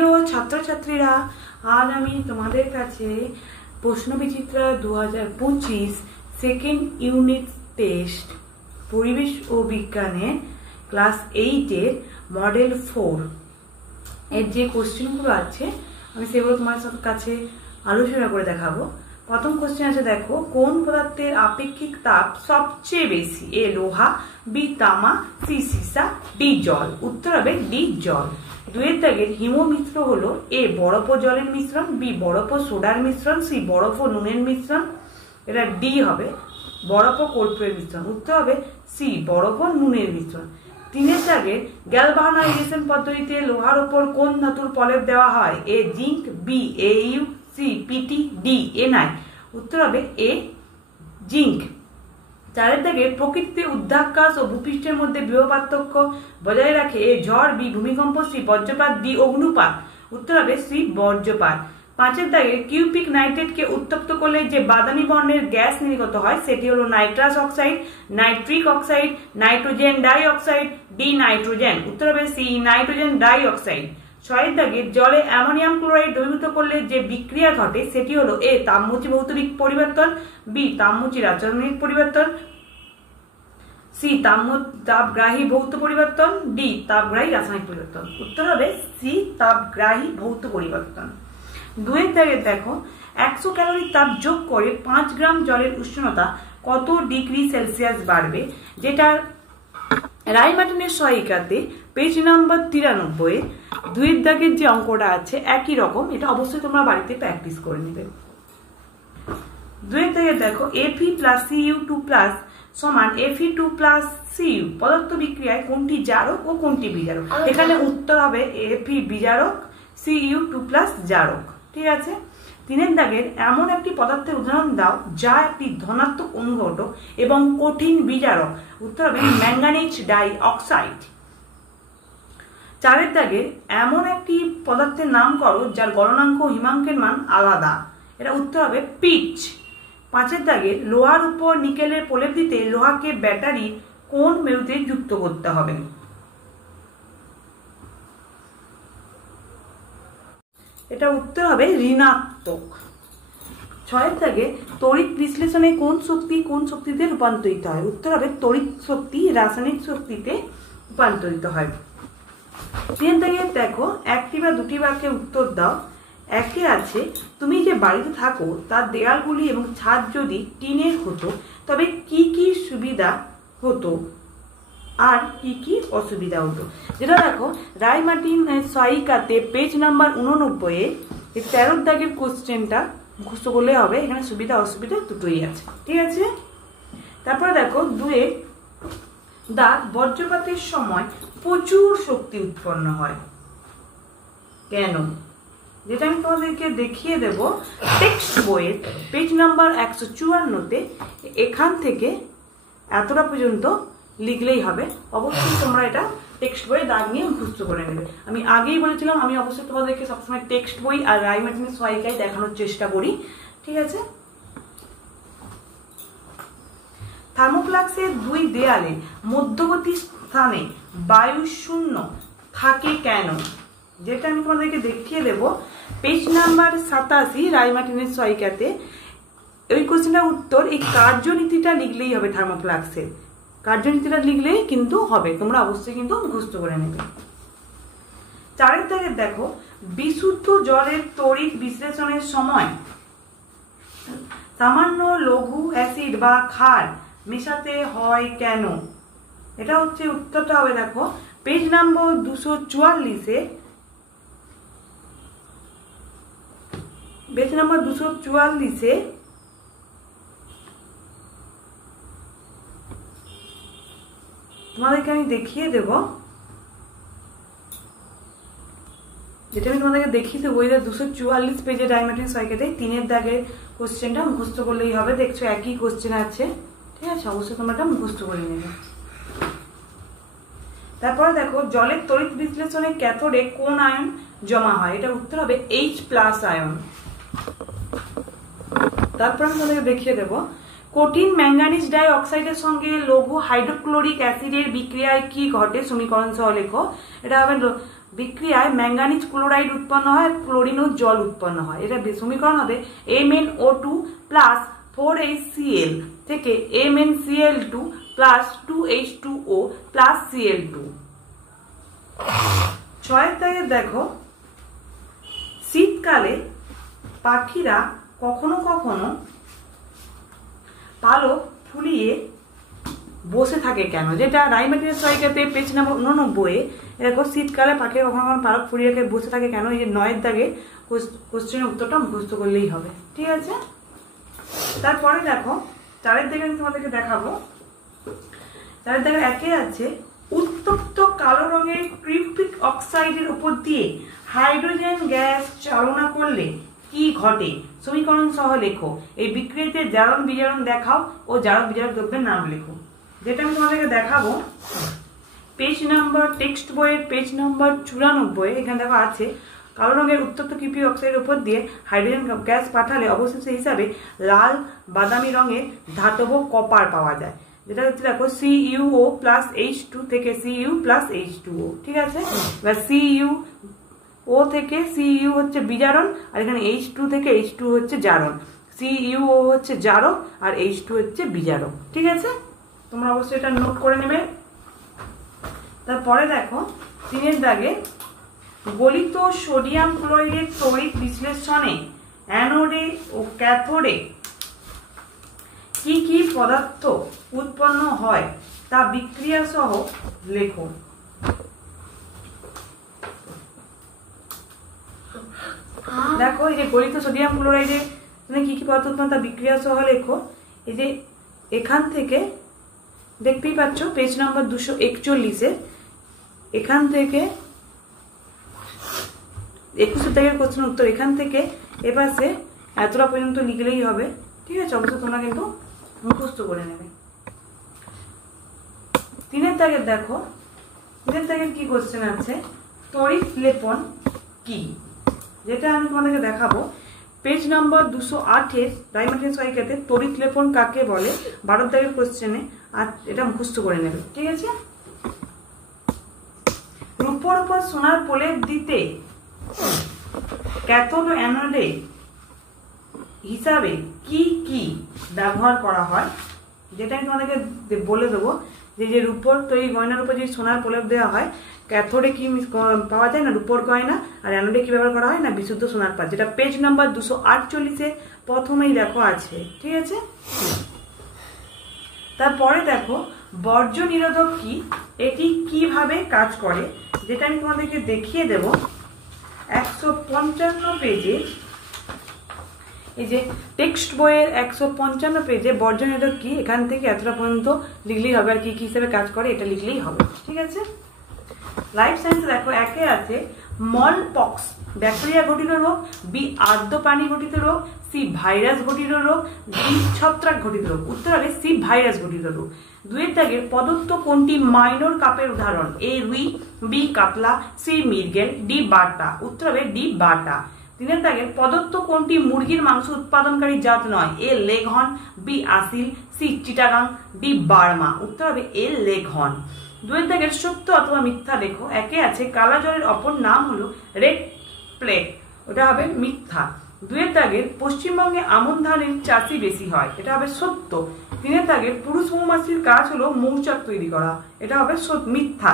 প্রিয় ছাত্রছাত্রীরা, আজ আমি তোমাদের কাছে প্রশ্নবিচিত্রা 2025 সেকেন্ড ইউনিট টেস্ট পরিবেশ ও বিজ্ঞানের ক্লাস 8-এর মডেল 4 এর যে কোশ্চেনগুলো আছে আমি সেগুলো তোমার কাছে আলোচনা করে দেখাবো। প্রথম কোশ্চেন আছে, দেখো, কোন পদার্থের আপেক্ষিক তাপ সবচেয়ে বেশি? এ লোহা, বি তামা, সি সীসা, ডি জল। উত্তর হবে ডি জল। দুয়ের দাগের হিমমিশ্র হলো এ বরফ ও জলের মিশ্রণ, বি বরফ ও সোডার মিশ্রণ, সি বরফ ও নুনের মিশ্রণ। এটা ডি হবে বরফ ও কর্পূরের মিশ্রণ। উত্তর হবে সি বরফ ও নুনের মিশ্রণ। তিনের দাগের গ্যালভানাইজেশন পদ্ধতিতে লোহার উপর কোন ধাতুর প্রলেপ দেওয়া হয়? A zinc, B AU, C PT, D NI. উত্তর হবে এ জিঙ্ক। চারের দাগে প্রকৃতিতে উদ্যাকাশ ও ভূপৃষ্ঠের মধ্যে বিভব পার্থক্য বজায় রাখে? এ ঝড়, বি ভূমিকম্প, সি বজ্রপাত, ডি অগ্নুপাত। উত্তর হবে সি বজ্রপাত। পাঁচের দাগে কিউপিক নাইট্রেটকে উত্তপ্ত করলে যে বাদামি বর্ণের গ্যাস নির্গত হয় সেটি হলো nitrous oxide, nitric oxide, nitrogen dioxide, dinitrogen. উত্তর হবে সি নাইট্রোজেন ডাই অক্সাইড। ছয়ের দাগে জলে অ্যামোনিয়াম ক্লোরাইড দ্রবীভূত করলে যে বিক্রিয়া ঘটে সেটি হলো এ তাপমুচি ভৌতিক পরিবর্তন, বি তাপমুচি রাসায়নিক পরিবর্তন, সি তাপগ্রাহী ভৌত পরিবর্তন, ডি তাপগ্রাহী রাসায়নিক পরিবর্তন। উত্তর হবে সি তাপগ্রাহী ভৌত পরিবর্তন। দুয়ের দাগে দেখো, 100 ক্যালোরি তাপ যোগ করে 5 গ্রাম জলের উষ্ণতা কত ডিগ্রি সেলসিয়াস বাড়বে? যেটা রায়মার্টিনের সহায়িকাতে পেজ নাম্বার 93 দুয়ের দাগের যে অঙ্কটা আছে একই রকম, এটা অবশ্যই তোমরা বাড়িতে প্র্যাকটিস করে নেবে। দুয়ের দাগে দেখো, Fe প্লাস Cu2 প্লাস সমান Fe2 প্লাস Cu পদার্থ বিক্রিয়ায় কোনটি জারক ও কোনটি বিজারক? এখানে উত্তর হবে Fe বিজারক, Cu2 প্লাস জারক। ঠিক আছে। তিনের দাগের এমন একটি পদার্থের উদাহরণ দাও যা একটি ধনাত্মক অনুঘটক এবং কঠিন বিজারক। উত্তর হবে ম্যাঙ্গানিজ ডাই অক্সাইড। চারের দাগের এমন একটি পদার্থের নাম করো যার গলনাঙ্ক ও হিমাঙ্কের মান আলাদা। এটা উত্তর হবে পিচ। পাঁচের দাগের লোহার উপর নিকেলের প্রলেপ দিতে লোহাকে ব্যাটারি কোন মেরুতে যুক্ত করতে হবে? এটা উত্তর হবে ঋণাত্মক। ছয়ের দাগে তড়িৎ বিশ্লেষণে কোন শক্তি কোন শক্তিতে রূপান্তরিত হয়? উত্তর হবে তড়িৎ শক্তি রাসায়নিক শক্তিতে রূপান্তরিত হয়। তিন দাগে দেখো, একটি বা দুটি বাক্যে উত্তর দাও। একে আছে, তুমি যে বাড়িতে থাকো তার দেয়ালগুলি এবং ছাদ যদি টিনের হতো তবে কি কি সুবিধা হতো আর কি কি অসুবিধা হতো? যেটা দেখো রায়মার্টিন সহায়িকাতে পেজ নাম্বার 89 এই 13 দাগের কোশ্চেনটা মুখস্থ করলে হবে। এখানে সুবিধা অসুবিধা দুটোই আছে। ঠিক আছে। তারপরে দেখো, দুয়ে দাগ বজ্রপাতের সময় প্রচুর শক্তি উৎপন্ন হয় কেন? যেটা আমি তোমাদেরকে দেখিয়ে দেব টেক্সট বইয়ের পেজ নাম্বার 154-তে। এখান থেকে এতটা পর্যন্ত লিখলেই হবে। অবশ্যই তোমরা এটা টেক্সট বইয়ে দাগ নিয়ে মুখস্থ করে নেবে। আমি আগেই বলেছিলাম আমি অবশ্যই তোমাদেরকে সবসময় টেক্সট বই আর রায়মার্টিনের সহায়িকায় দেখানোর চেষ্টা করি। ঠিক আছে। থার্মোফ্লাক্সের দুই দেয়ালে মধ্যবর্তী স্থানে বায়ু শূন্য থাকে কেন? যেটা আমি তোমাদেরকে দেখিয়ে দেব পেজ নাম্বার 87 রায়মার্টিনের সহায়িকাতে। ওই কোশ্চেনটার উত্তর এই কার্যনীতিটা লিখলেই হবে। থার্মোফ্লাক্সের কার্যনীতিটা লিখলেই কিন্তু হবে। তোমরা অবশ্যই কিন্তু মুখস্থ করে নেবে। চারের দাগে দেখো, বিশুদ্ধ জলের তড়িৎ বিশ্লেষণের সময় সামান্য লঘু অ্যাসিড বা ক্ষার মেশাতে হয় কেন? এটা হচ্ছে উত্তরটা হবে, দেখো পেজ নাম্বার 244-এ পেজ নাম্বার 244-এ তোমাদেরকে আমি দেখিয়ে দেব। যেটা আমি তোমাদেরকে দেখিয়ে দেবো, এটা 244 পেজে রায়মার্টিনের সহায়িকাতে 3 দাগের কোশ্চেনটা মুখস্থ করলেই হবে। দেখছো একই কোশ্চেন আছে। ঠিক আছে। অবশ্যই তোমরা এটা মুখস্থ করে নেবে। তারপরে দেখো, জলের তড়িৎ বিশ্লেষণে ক্যাথোডে কোন আয়ন জমা হয়? এটা উত্তর হবে H+ আয়ন। তারপর আমি তোমাদেরকে দেখিয়ে দেবো কঠিন ম্যাঙ্গানিজ ডাই অক্সাইডের সঙ্গে লঘু হাইড্রোক্লোরিক অ্যাসিডের বিক্রিয়ায় কি ঘটে? সমীকরণ সহ লেখো। এটা হবে বিক্রিয়ায় ম্যাঙ্গানিজ ক্লোরাইড উৎপন্ন হয়, ক্লোরিন ও জল উৎপন্ন হয়। এটা সমীকরণ হবে MnO2 প্লাস 4HCl থেকে MnCl2 plus 2H2O plus Cl2। 6 দাগে দেখো, শীতকালে পাখিরা কখনো কখনো পালক ফুলিয়ে বসে থাকে কেন? যেটা রাইমাটির সহায়িকাতে পেজ নম্বর 89 দেখো, শীতকালে পাখি কখনো কখনো পালক ফুলিয়ে বসে থাকে কেন? এই যে 9 দাগে কোশ্চেনের উত্তরটা মুখস্থ করলেই হবে, ঠিক আছে? তারপরে দেখো 4 দাগে আমি তোমাদেরকে দেখাবো। 4 দাগে একে আছে, উত্তপ্ত কালো রঙের ক্রিপ্টিক অক্সাইডের উপর দিয়ে হাইড্রোজেন গ্যাস চালনা করলে কি ঘটে? সমীকরণ সহ লেখো। এই বিক্রিয়াতে জারণ বিজারণ দেখাও ও জারক বিজারক দ্রব্যের নাম লেখো। যেটা আমি তোমাদেরকে দেখাবো পেজ নাম্বার, টেক্সট বইয়ের পেজ নাম্বার 94। এখানে দেখো আছে, কালো রঙের উত্তপ্ত ক্রিপ্টিক অক্সাইডের উপর দিয়ে হাইড্রোজেন গ্যাস পাঠালে অবশিষ্ট হিসাবে লাল বাদামি রঙের ধাতব কপার পাওয়া যায়। যেটা হচ্ছে দেখো CuO প্লাস H2 থেকে Cu প্লাস H2O, ঠিক আছে? এবার CuO থেকে Cu হচ্ছে বিজারণ, আর এখানে H2 থেকে H2 হচ্ছে জারণ। CuO হচ্ছে জারক আর H2 হচ্ছে বিজারক, ঠিক আছে? তোমরা অবশ্যই এটা নোট করে নেবে। তারপরে দেখো 3 দাগে, গলিত সোডিয়াম ক্লোরাইডের তড়িৎ বিশ্লেষণে অ্যানোডে ও ক্যাথোডে কি কি পদার্থ উৎপন্ন হয় তা বিক্রিয়া সহ লেখো। দেখো এই যে গলিত সোডিয়াম ক্লোরাইডে কি কি পদার্থ উৎপন্ন তা বিক্রিয়া সহ লেখো। এই যে এখান থেকে দেখতেই পাচ্ছ পেজ নাম্বার 241, এখান থেকে 21 দাগের কোশ্চেন উত্তর এখান থেকে এপাশে এতটা পর্যন্ত লিখলেই হবে, ঠিক আছে? অবশ্যই তোমরা কিন্তু মুখস্থ করে নেবে। 3 দাগের দেখো, 3 দাগের কি কোশ্চেন আছে, তড়িৎ লেপন কি? যেটা আমি তোমাদেরকে দেখাবো পেজ নাম্বার 208 ডাইমেনশন সহায়িকাতে তড়িৎ লেপন কাকে বলে 12 দাগের কোশ্চেনে, আর এটা মুখস্থ করে নেবে, ঠিক আছে? রূপোর উপর সোনার প্রলেপ দিতে ক্যাথোড ও অ্যানোডে হিসাবে কি কি ব্যবহার করা হয়? যেটা আমি তোমাদেরকে বলে দেবো, যে রূপোর তৈরি গয়নার উপর যদি সোনার প্রলেপ দেওয়া হয়, ক্যাথোডে কি পাওয়া যায় না রূপোর গয়না, আর অ্যানোডে কি ব্যবহার করা হয় না বিশুদ্ধ সোনার পাত। যেটা পেজ নাম্বার 248 প্রথমেই দেখো আছে, ঠিক আছে? তারপরে দেখো বর্জ্য নিরোধক কি, এটি কিভাবে কাজ করে? যেটা আমি তোমাদেরকে দেখিয়ে দেব 155 পেজে, এই যে টেক্সট বইয়ের 155 পেজে বর্জ্য নিরোধক কি, এখান থেকে এতটা পর্যন্ত লিখলেই হবে, আর কি কি হিসেবে কাজ করে এটা লিখলেই হবে, ঠিক আছে? লাইফ সায়েন্স দেখো একে আছে, মল পক্স ব্যাকটেরিয়া ঘটিত রোগ, বি আর্দ্র প্রাণী ঘটিত রোগ, সি ভাইরাস ঘটিত রোগ, ডি ছত্রাক ঘটিত রোগ। উত্তর হবে সি ভাইরাস ঘটিত রোগ। 2 দাগের প্রদত্ত কোনটি মাইনর কাপের উদাহরণ? এ রুই, বি কাতলা, সি মৃগেল, ডি বাটা। উত্তর হবে ডি বাটা। 3 দাগের প্রদত্ত কোনটি মুরগির মাংস উৎপাদনকারী জাত নয়? এ লেগহর্ন, বি আসিল, সি চিটাগাং, ডি বার্মা। উত্তর হবে এ লেগহর্ন। 2 দাগের সত্য অথবা মিথ্যা লেখো। একে আছে, কালা জ্বরের অপর নাম হলো রেড প্লেগ, ওটা হবে মিথ্যা। 2 দাগের পশ্চিমবঙ্গে আমন ধানের চাষই বেশি হয়, এটা হবে সত্য। 3 দাগের পুরুষ মৌমাছির কাজ হলো মৌচাক তৈরি করা, এটা হবে মিথ্যা।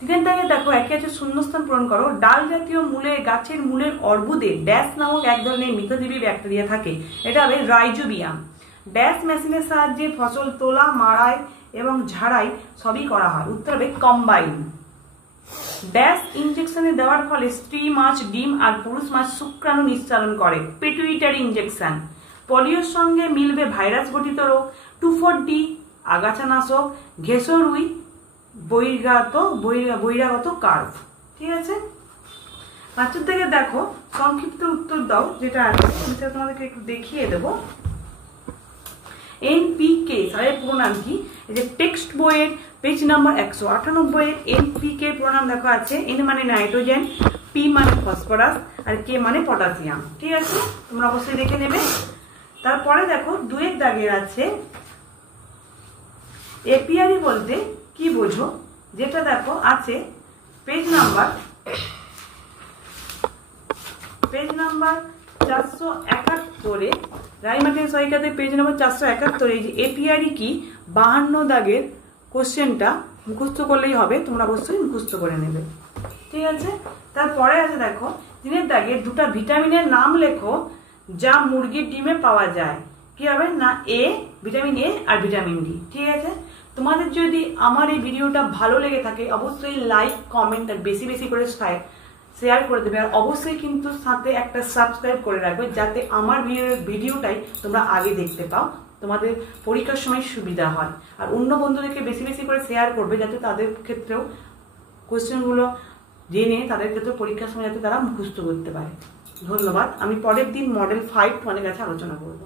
3 দাগে দেখো একে আছে, শূন্যস্থান পূরণ করো। ডাল জাতীয় মূলে গাছের মূলের অর্বুদে ড্যাশ নামক এক ধরনের মিথজীবী ব্যাকটেরিয়া থাকে, এটা হবে রাইজোবিয়াম। ড্যাশ মেশিনের সাহায্যে ফসল তোলা, মাড়াই এবং ঝাড়াই সবই করা হয়। উত্তর হবে কম্বাইন। ড্যাশ ইনজেকশনে দেওয়ার ফলে স্ত্রী মাছ ডিম আর পুরুষ মাছ শুক্রাণু নিঃসরণ করে, পিটুইটারি ইনজেকশন। পোলিওর সঙ্গে মিলবে ভাইরাস ঘটিত রোগ, 2,4-D আগাছানাশক, ঘেঁষরুই বহিরাগত কার্ভ, ঠিক আছে? 5 থেকে দেখো সংক্ষিপ্ত উত্তর দাও, যেটা আছে সেটা তোমাদেরকে একটু দেখিয়ে দেবো। এনপিকে সারের পুরো নাম কি? এই যে টেক্সট বইয়ের পেজ নাম্বার 198 এনপিকে পুরো নাম দেখো আছে। এন মানে নাইট্রোজেন, পি মানে ফসফরাস, আর কে মানে পটাশিয়াম, ঠিক আছে? তোমরা অবশ্যই দেখে নেবে। তারপরে দেখো 2 দাগের আছে, এপিআরি বলতে কি বোঝো? যেটা দেখো আছে, page number 471-এ Ray Martin সহায়িকাতে page number 471 এই যে এপিআরই কি 52 দাগের কোশ্চেনটা মুখস্থ করলেই হবে, তোমরা অবশ্যই মুখস্থ করে নেবে। ঠিক আছে, তারপরে আছে দেখো 3 দাগে দুটা ভিটামিনের নাম লেখো যা মুরগির ডিমে পাওয়া যায়। কি হবে না, ভিটামিন এ আর ভিটামিন ডি। ঠিক আছে, তোমাদের যদি আমার এই ভিডিওটা ভালো লেগে থাকে অবশ্যই লাইক, কমেন্ট আর বেশি বেশি করে শেয়ার করে দেবে। আর অবশ্যই কিন্তু সাথে একটা সাবস্ক্রাইব করে রাখবে যাতে আমার ভিডিওটাই তোমরা আগে দেখতে পাও, তোমাদের পরীক্ষার সময় সুবিধা হয়। আর অন্য বন্ধুদেরকে বেশি বেশি করে শেয়ার করবে যাতে তাদের ক্ষেত্রেও কোশ্চেনগুলো জেনে তাদের ক্ষেত্রে পরীক্ষার সময় যাতে তারা মুখস্থ করতে পারে। ধন্যবাদ। আমি পরের দিন মডেল 5 তোমাদের কাছে আলোচনা করবো।